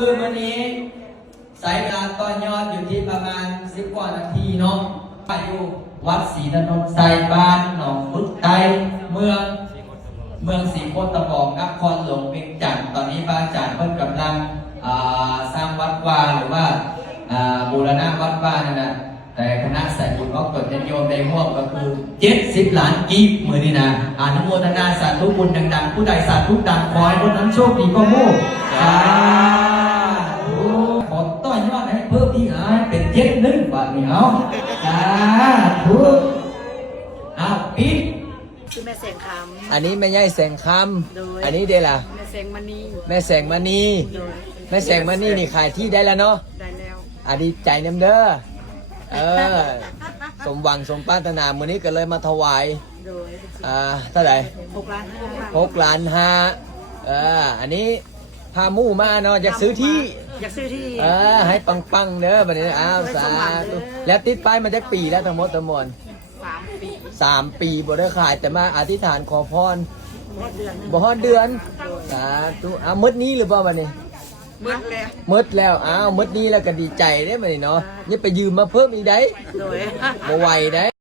คือวันนี้สายการต่อยอดอยู่ที่ประมาณ10 กว่านาทีเนาะไปอยู่วัดศรีถนนสายบ้านหนองพุทธไตเมืองศรีโคตะบอกนครหลวงเวียงจันทร์ตอนนี้พระอาจารย์เพิ่งกำลังสร้างวัดวาหรือว่าบูรณะวัดวานั่นนะแต่คณะสายบุญก็กดญาติโยมได้ร่วมก็คือ70 ล้านกีบมือนี่นะอนุโมทนาสาธุบุญดังๆผู้ใดสาธุดังขอให้คนนั้นโชคดีก็มู่ขอต้อนยอดให้เพิ่มที่เป็น71 บาทนี่เอาสาธุเอาปิดคือแม่แสงคำอันนี้แม่ย่ายแสงคำอันนี้เดล่ะแม่แสงมณีแม่แสงมณีแม่แสงมณีนี่ขายที่ได้แล้วเนาะได้แล้วดีใจน้ำเด้อสมหวังสมปรารถนามื้อนี้ก็เลยมาถวายโดยเท่าไหร่6 ล้าน อันนี้พามู่มาเนาะอยากซื้อที่ให้ปังๆเด้อบัดนี้สาธุแล้วติดป้ายมาจากปีแล้วทั้งหมด3 ปีบ่ได้ขายแต่มาอธิษฐานขอพรบ่ฮอดเดือนสาธุมื้อนี้หรือเปล่าบัดนี้มืดแล้วมื้อนี้แล้วก็ดีใจเด้บัดนี้เนาะอย่าไปยืมมาเพิ่มอีกได้บ่ไหวได้